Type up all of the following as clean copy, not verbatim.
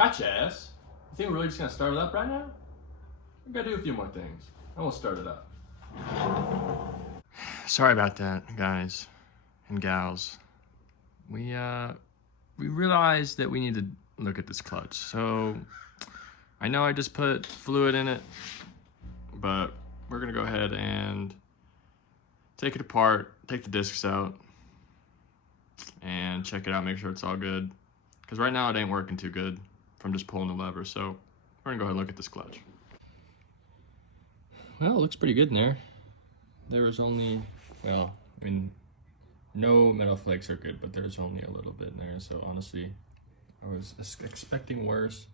Gotcha, ass. You think we're really just gonna start it up right now? We gotta do a few more things, and we'll start it up. Sorry about that, guys and gals. We realized that we need to look at this clutch. So I know I just put fluid in it, but we're gonna go ahead and take it apart, take the discs out, and check it out, make sure it's all good. Because right now it ain't working too good from just pulling the lever. So we're gonna go ahead and look at this clutch. Well, it looks pretty good in there. There was only, well, I mean, no metal flakes are good, but there's only a little bit in there. So honestly, I was expecting worse,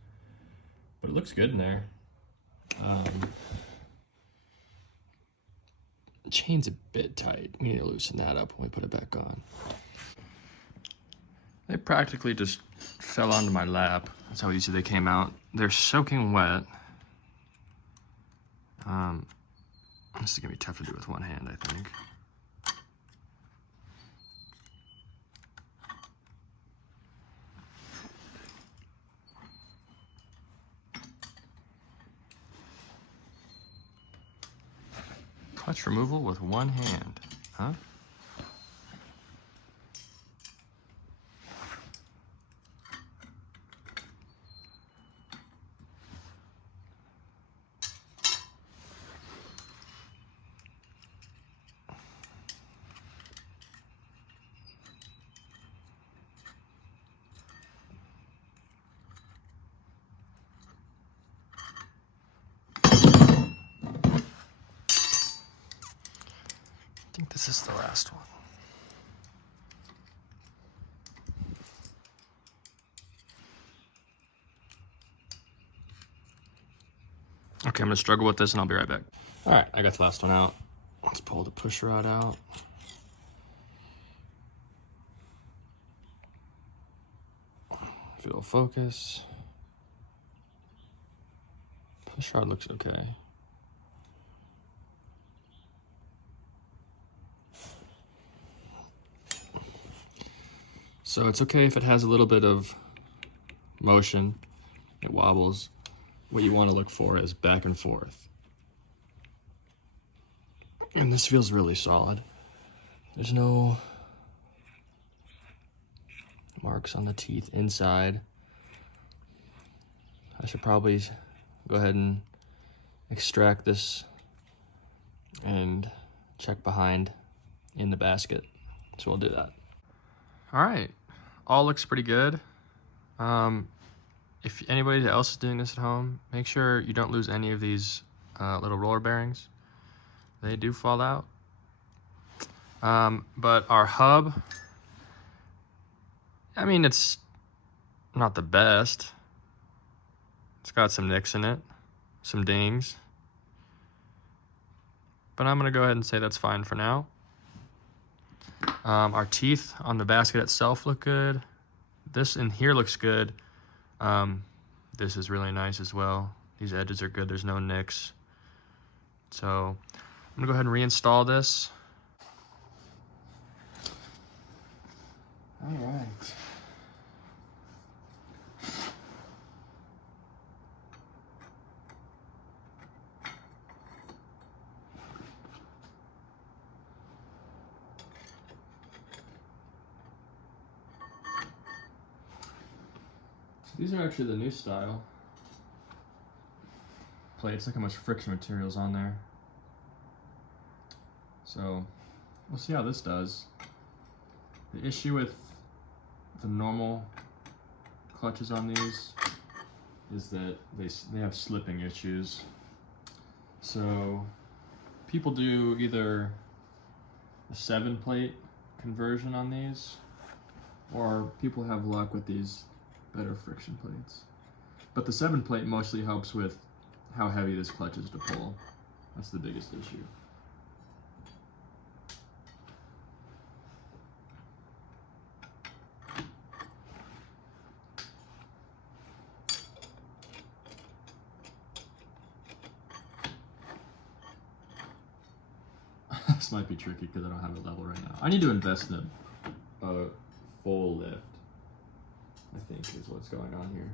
but it looks good in there. The chain's a bit tight. We need to loosen that up when we put it back on. They practically just fell onto my lap. That's how easy they came out. They're soaking wet. This is gonna be tough to do with one hand, I think. Clutch removal with one hand, huh? I think this is the last one. Okay, I'm gonna struggle with this and I'll be right back. All right, I got the last one out. Let's pull the push rod out. If it'll focus. Push rod looks okay. So it's okay if it has a little bit of motion, it wobbles. What you want to look for is back and forth. And this feels really solid. There's no marks on the teeth inside. I should probably go ahead and extract this and check behind in the basket. So we'll do that. All right, all looks pretty good. If anybody else is doing this at home, make sure you don't lose any of these little roller bearings. They do fall out. But our hub, I mean, it's not the best. It's got some nicks in it, some dings. But I'm gonna go ahead and say that's fine for now. Our teeth on the basket itself look good. This in here looks good. This is really nice as well. These edges are good, there's no nicks. So I'm gonna go ahead and reinstall this. All right. These are actually the new style plates. Look how much friction material's on there. So we'll see how this does. The issue with the normal clutches on these is that they have slipping issues. So people do either a 7-plate conversion on these, or people have luck with these better friction plates. But the 7-plate mostly helps with how heavy this clutch is to pull. That's the biggest issue. This might be tricky because I don't have it level right now. I need to invest in a full lift, I think is what's going on here.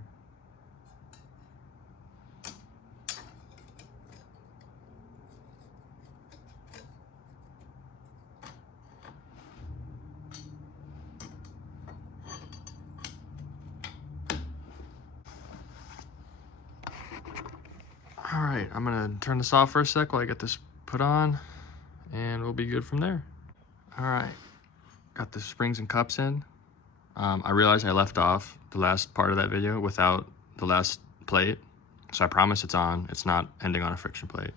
right, I'm gonna turn this off for a sec while I get this put on, and we'll be good from there. All right, got the springs and cups in. I realized I left off the last part of that video without the last plate, so I promise it's on. It's not ending on a friction plate.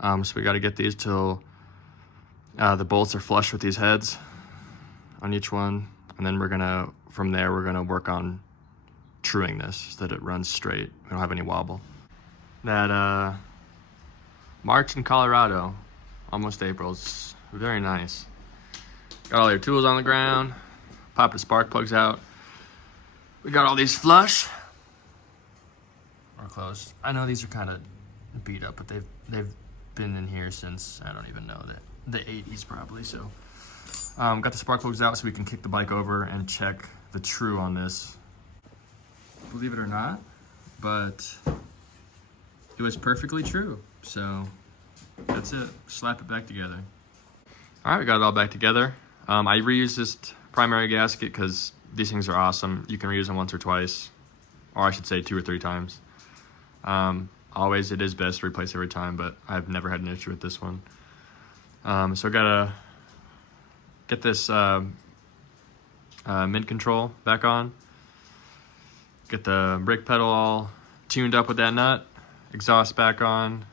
So we got to get these till the bolts are flush with these heads on each one, and then from there we're gonna work on truing this so that it runs straight. We don't have any wobble. That March in Colorado, almost April, it's very nice. Got all your tools on the ground, pop the spark plugs out. We got all these flush or closed. I know these are kind of beat up, but they've been in here since, I don't even know, the 80s probably. So got the spark plugs out so we can kick the bike over and check the true on this. Believe it or not, but it was perfectly true. So that's it, slap it back together. All right, we got it all back together. I reused this primary gasket because these things are awesome. You can reuse them once or twice, or I should say 2 or 3 times. Always, it is best to replace every time, but I've never had an issue with this one. So I gotta get this mid control back on. Get the brake pedal all tuned up with that nut, exhaust back on,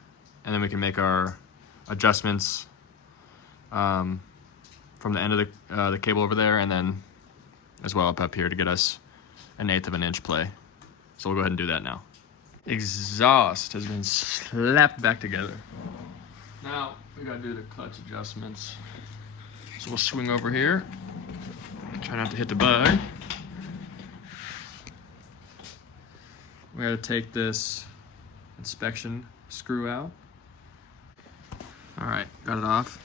and then we can make our adjustments from the end of the cable over there, and then as well up here to get us 1/8 of an inch play. So we'll go ahead and do that now. Exhaust has been slapped back together. Now we gotta do the clutch adjustments. So we'll swing over here. Try not to hit the bug. We gotta take this inspection screw out. All right, got it off.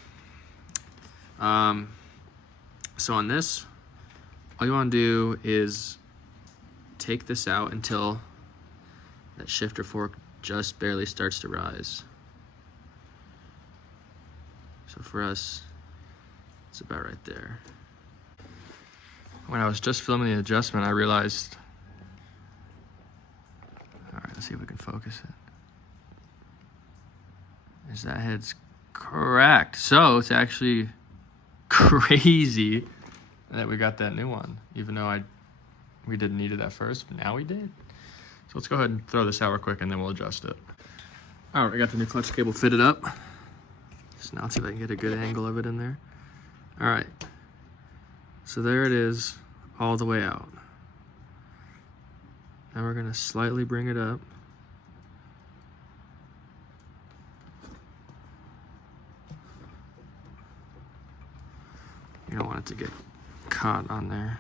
So on this, all you wanna do is take this out until that shifter fork just barely starts to rise. So for us, it's about right there. When I was just filming the adjustment, I realized, all right, let's see if we can focus it. Is that head's correct. So it's actually crazy that we got that new one, even though we didn't need it at first, but now we did. So let's go ahead and throw this out real quick and then we'll adjust it. All right, we got the new clutch cable fitted up. So now let's see if I can get a good angle of it in there. All right, so there it is all the way out. Now we're gonna slightly bring it up. You don't want it to get caught on there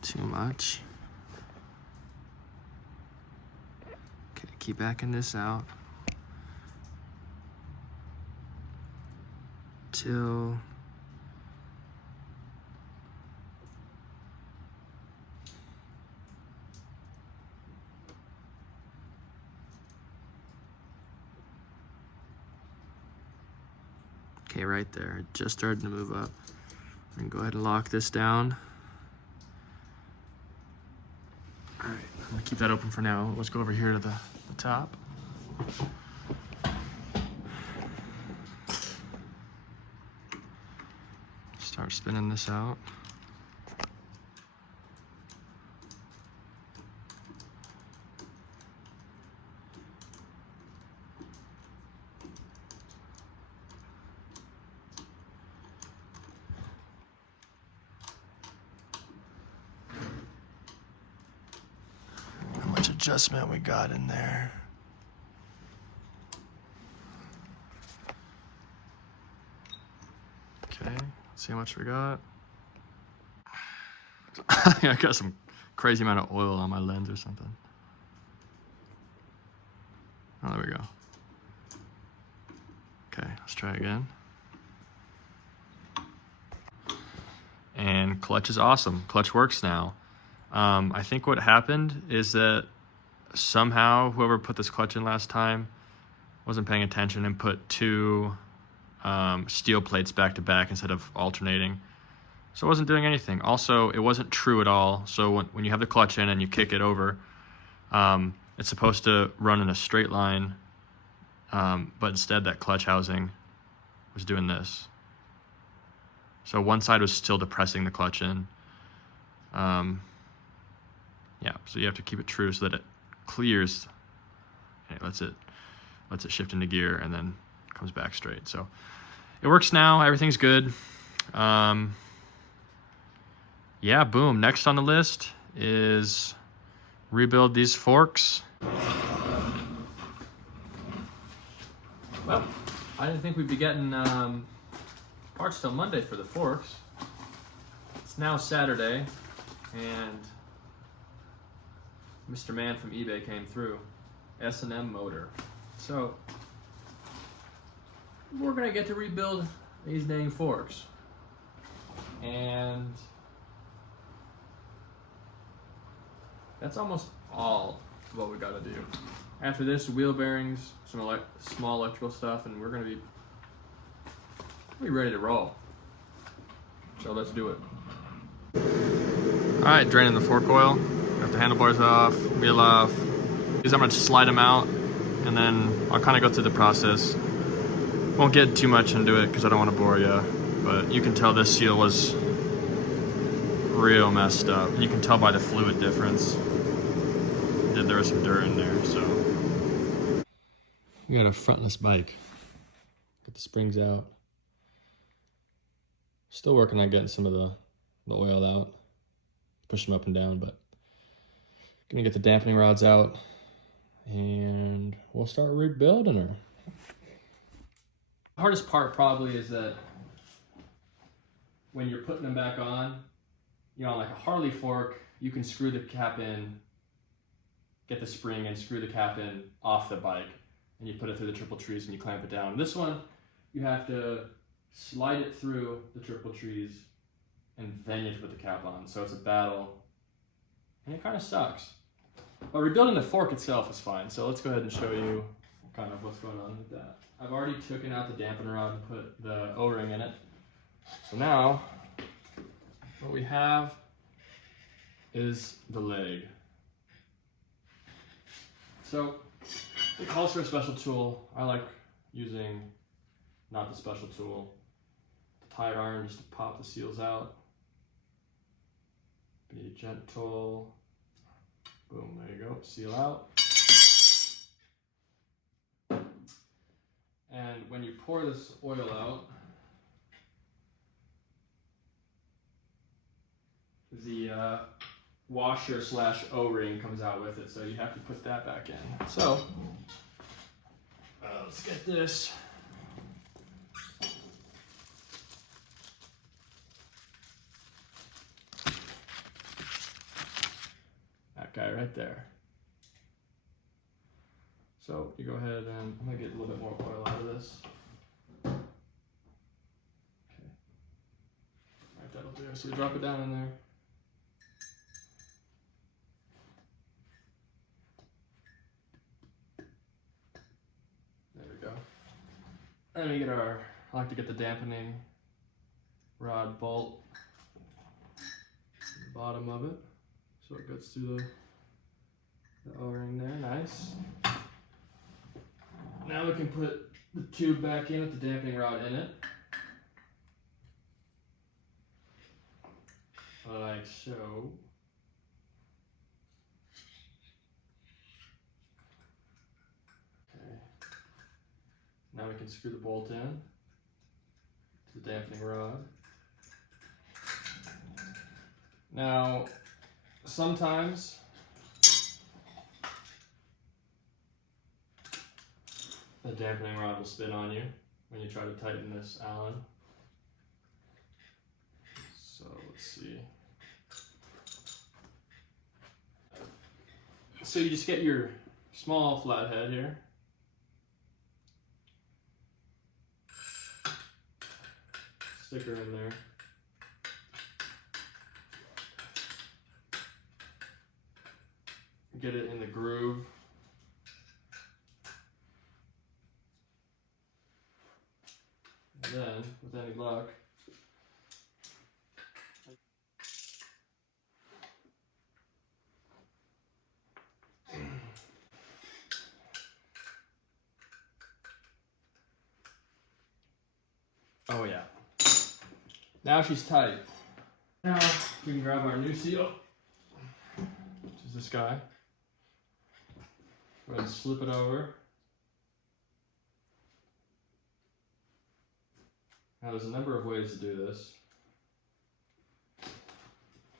too much. Okay, keep backing this out till right there. It just started to move up. And go ahead and lock this down. All right, I'm gonna keep that open for now. Let's go over here to the top. Start spinning this out. Adjustment we got in there. Okay, let's see how much we got. I got some crazy amount of oil on my lens or something. Oh, there we go. Okay, let's try again. And clutch is awesome. Clutch works now. I think what happened is that somehow whoever put this clutch in last time wasn't paying attention and put 2 steel plates back to back instead of alternating. So it wasn't doing anything. Also, it wasn't true at all. So when you have the clutch in and you kick it over, it's supposed to run in a straight line, but instead that clutch housing was doing this. So one side was still depressing the clutch in. Yeah, so you have to keep it true so that it clears and it lets it shift into gear and then comes back straight. So it works now, everything's good. Yeah, boom. Next on the list is rebuild these forks. Well, I didn't think we'd be getting parts till Monday for the forks. It's now Saturday, and Mr. Man from eBay came through. S&M Motor. So we're gonna get to rebuild these dang forks. And that's almost all what we gotta do. After this, wheel bearings, some small electrical stuff, and we're gonna be ready to roll. So let's do it. All right, draining the fork oil. Got the handlebars off, wheel off. These I'm gonna slide them out, and then I'll kind of go through the process. Won't get too much into it because I don't want to bore you, but you can tell this seal was real messed up. You can tell by the fluid difference that there was some dirt in there. So we got a frontless bike. Got the springs out. Still working on getting some of the oil out. Push them up and down, but gonna get the dampening rods out and we'll start rebuilding her. The hardest part probably is that when you're putting them back on, you know, like a Harley fork, you can screw the cap in, get the spring and screw the cap in off the bike, and you put it through the triple trees and you clamp it down. This one, you have to slide it through the triple trees and then you have to put the cap on. So it's a battle and it kind of sucks. But rebuilding the fork itself is fine. So let's go ahead and show you kind of what's going on with that. I've already taken out the dampener rod and put the O-ring in it. So now what we have is the leg. So it calls for a special tool. I like using not the special tool. The tire iron just to pop the seals out. Be gentle. Boom, there you go, seal out. And when you pour this oil out, the washer slash O-ring comes out with it, so you have to put that back in. So, let's get this. That guy right there. So you go ahead and I'm gonna get a little bit more oil out of this. Okay. Alright, that'll do. So we drop it down in there. There we go. And we get our, I like to get the dampening rod bolt at the bottom of it. So it goes through the O-ring there, nice. Now we can put the tube back in with the dampening rod in it. Like so. Okay. Now we can screw the bolt in to the dampening rod. Now, sometimes the dampening rod will spin on you when you try to tighten this Allen. So let's see. So you just get your small flathead here. Stick her in there. Get it in the groove. And then, with any luck, Oh yeah. Now she's tight. Now we can grab our new seal, which is this guy. Go ahead and slip it over. Now there's a number of ways to do this.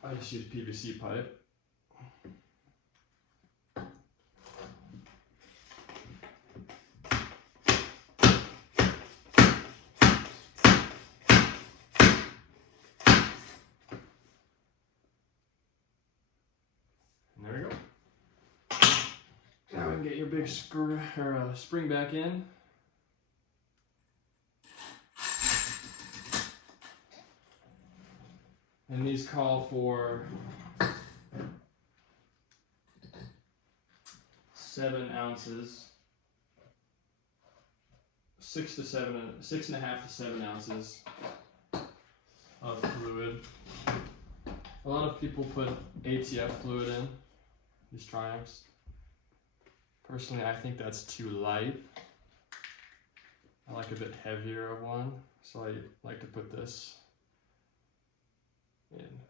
I just use PVC pipe. And there we go. Now we can get your big screw or spring back in. And these call for 7 ounces, 6.5 to 7 ounces of fluid. A lot of people put ATF fluid in these Triumphs. Personally, I think that's too light. I like a bit heavier of one, so I like to put this in.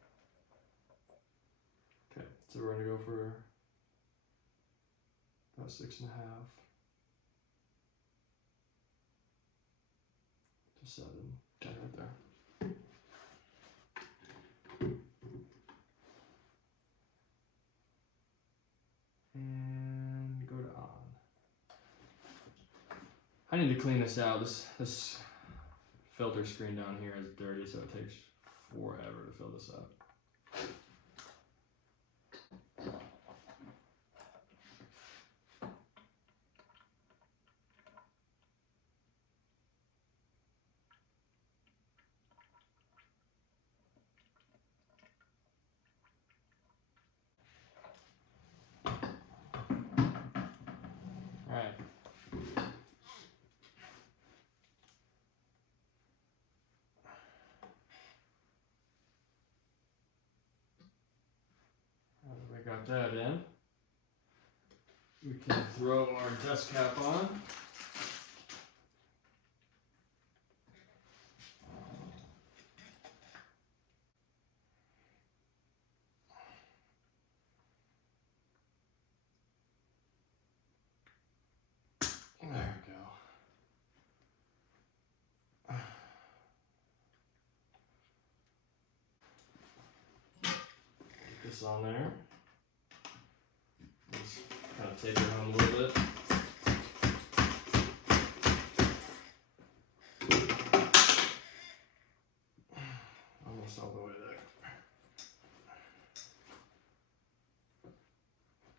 Okay, so we're gonna go for about 6.5 to 7. Okay, right there. And go to on. I need to clean this out. This filter screen down here is dirty, so it takes forever to fill this up. Alright. We got that in. We can throw our dust cap on. There we go. Get this on there. Just kind of take it home a little bit. Almost all the way there.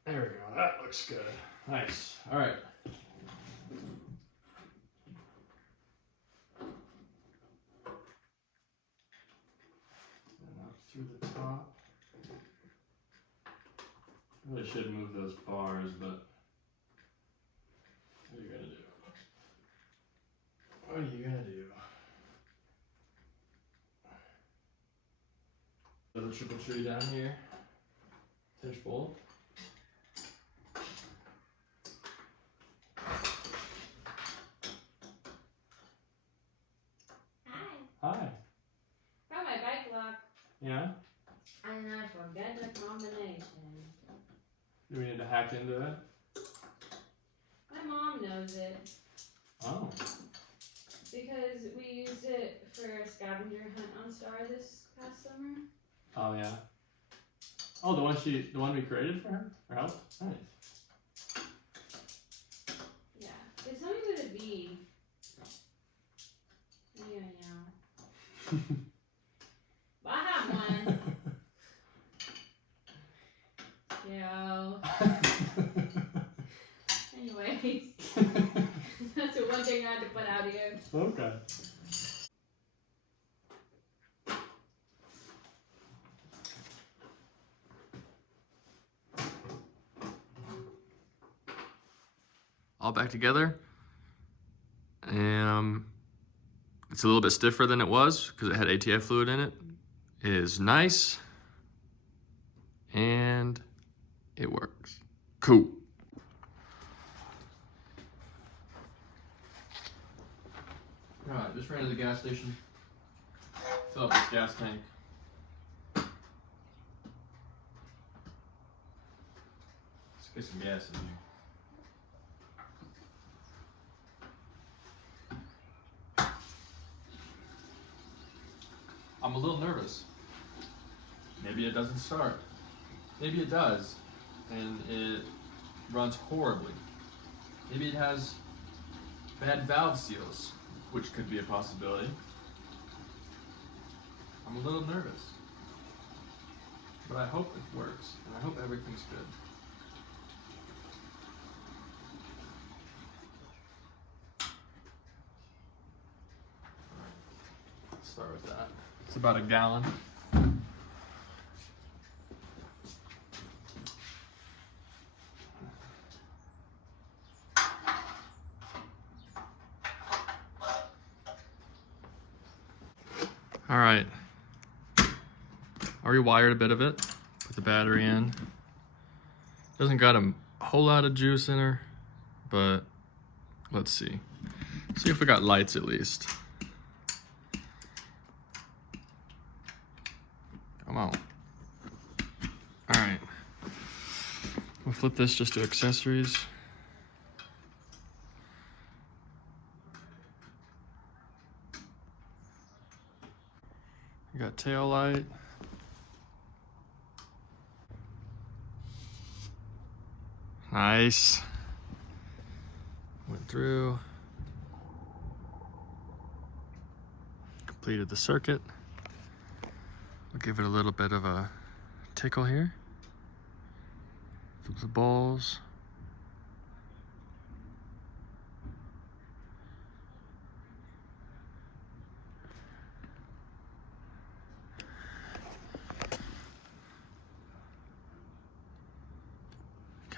There we go. That looks good. Nice. All right. And up through the top. Really should move those bars, but what are you gonna do? What are you gonna do? Another triple tree down here. Finish bowl. Hi. Got my bike lock. Yeah? And I forget the combination. Do we need to hack into it? My mom knows it. Oh. Because we used it for a scavenger hunt on Star this past summer. Oh yeah. Oh, the one we created for her? For help? Nice. Yeah. It's something with a V. Yeah. But I have one. Yeah. Anyways. That's the one thing I had to put out here. Okay. All back together. And it's a little bit stiffer than it was because it had ATF fluid in it. It is nice. And it works. Cool. Alright, just ran to the gas station. Fill up this gas tank. Let's get some gas in here. I'm a little nervous. Maybe it doesn't start. Maybe it does, and it runs horribly. Maybe it has bad valve seals, which could be a possibility. I'm a little nervous, but I hope it works, and I hope everything's good. Let's start with that. It's about a gallon. All right, I rewired a bit of it, put the battery in. Doesn't got a whole lot of juice in her, but let's see. See if we got lights at least. Come on. All right, we'll flip this just to accessories. We got tail light. Nice. Went through. Completed the circuit. We'll give it a little bit of a tickle here. Flip the balls.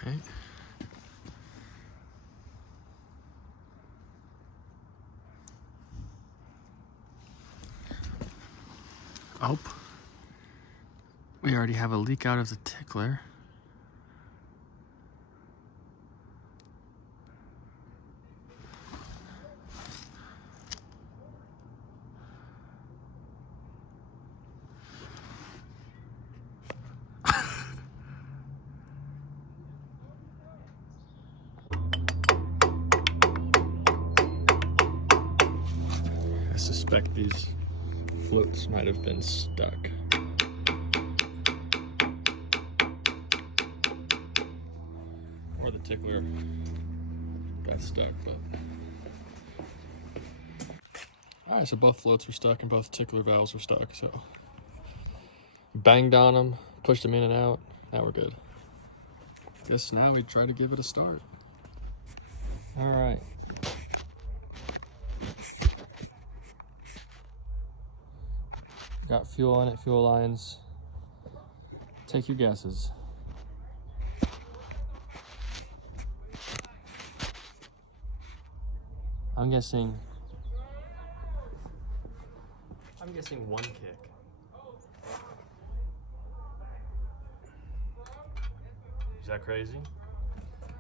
Okay. Oh, we already have a leak out of the tickler. I suspect these floats might have been stuck. Or the tickler got stuck, but... Alright, so both floats were stuck and both tickler valves were stuck, so... Banged on them, pushed them in and out, now we're good. Guess now we try to give it a start. Alright. Got fuel in it, fuel lines. Take your guesses. I'm guessing one kick. Is that crazy?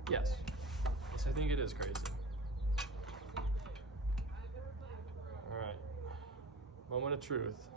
Yes. Yes, I think it is crazy. All right. Moment of truth.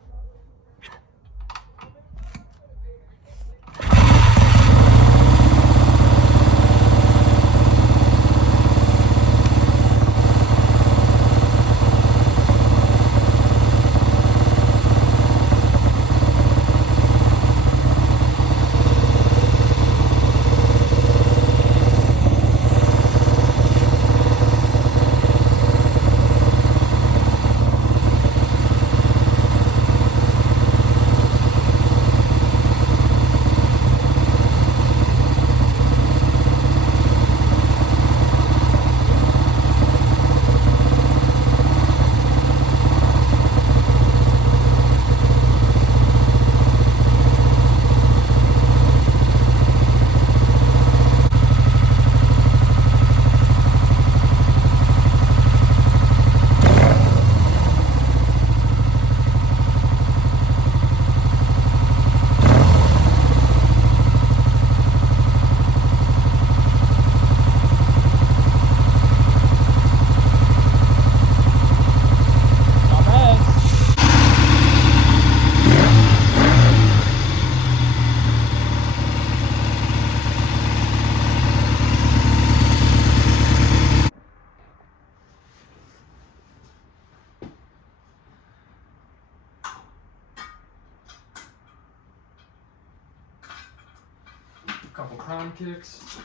Couple crown kicks.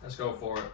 Let's go for it.